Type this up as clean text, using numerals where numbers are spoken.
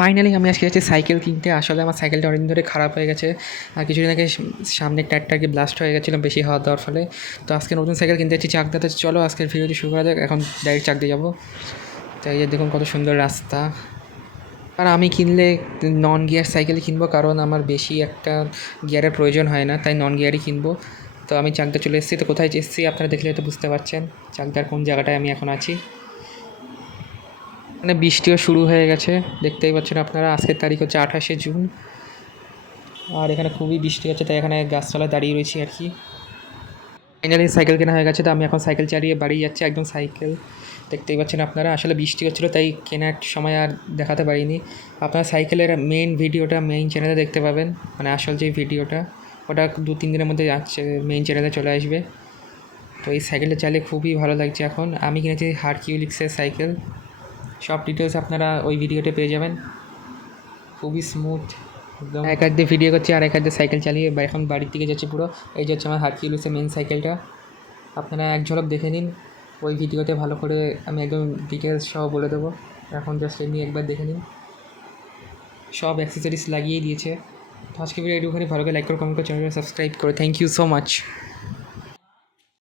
Finally আমি আজকে যাচ্ছি সাইকেল কিনতে। আসলে আমার সাইকেলটা অনেকদিন ধরে খারাপ হয়ে গেছে, আর কিছুদিন আগে সামনের টায়ারটা কি ব্লাস্ট হয়ে গেছিলো বেশি হাওয়া দেওয়ার ফলে। তো আজকে নতুন সাইকেল কিনতে যাচ্ছি চাকদাতে। চলো আজকের ভিডিওটি শুরু করা যাক। এখন ডাইরেক্ট চাকদা যাবো। তাই দেখুন কত সুন্দর রাস্তা। আর আমি কিনলে নন গিয়ার সাইকেল কিনবো, কারণ আমার বেশি একটা গিয়ারের প্রয়োজন হয় না, তাই নন গিয়ারই কিনবো। তো আমি চাকদা চলে এসেছি। তো কোথায় এসেছি আপনারা দেখলে হয়তো বুঝতে পারছেন চাকদার কোন জায়গাটায় আমি এখন আছি। মানে বৃষ্টিও শুরু হয়ে গেছে, দেখতেই পাচ্ছেন আপনারা। আজকের তারিখ হচ্ছে 28শে জুন, আর এখানে খুবই বৃষ্টি হচ্ছে, তাই এখানে গাছতলায় দাঁড়িয়ে রয়েছি আর কি। ফাইনালি সাইকেল কেনা হয়ে গেছে, তো আমি এখন সাইকেল চালিয়ে বাড়ি যাচ্ছি। একদম সাইকেল দেখতেই পাচ্ছেন আপনারা। আসলে বৃষ্টি হচ্ছিলো তাই কেনার সময় আর দেখাতে পারিনি। আপনারা সাইকেলের মেইন ভিডিওটা মেইন চ্যানেলে দেখতে পাবেন, মানে আসল যে ভিডিওটা ওটা 2-3 দিনের মধ্যে মেইন চ্যানেলে চলে আসবে। তো এই সাইকেলটা চালিয়ে খুবই ভালো লাগছে এখন। আমি কিনেছি হারকিউলিক্সের সাইকেল। সব ডিটেলস আপনারা ওই ভিডিওতে পেয়ে যাবেন। খুবই স্মুথ একদম। এক হাত দিয়ে ভিডিও করছি আর এক হাত দিয়ে সাইকেল চালিয়ে এখন বাড়ির দিকে যাচ্ছি পুরো। এই যে হচ্ছে আমার হারকিউলিক্সের মেন সাইকেলটা। আপনারা এক ঝলক দেখে নিন ওই ভিডিওতে, ভালো করে আমি একদম ডিটেলস সহ বলে দেবো। এখন জাস্ট এমনি একবার দেখে নিন, সব অ্যাক্সেসরিজ লাগিয়ে দিয়েছে। তো আজকে ভিডিও একটুখানি ভালো করে লাইক করে কমেন্ট করে চ্যানেলটা সাবস্ক্রাইব করে। Thank you so much.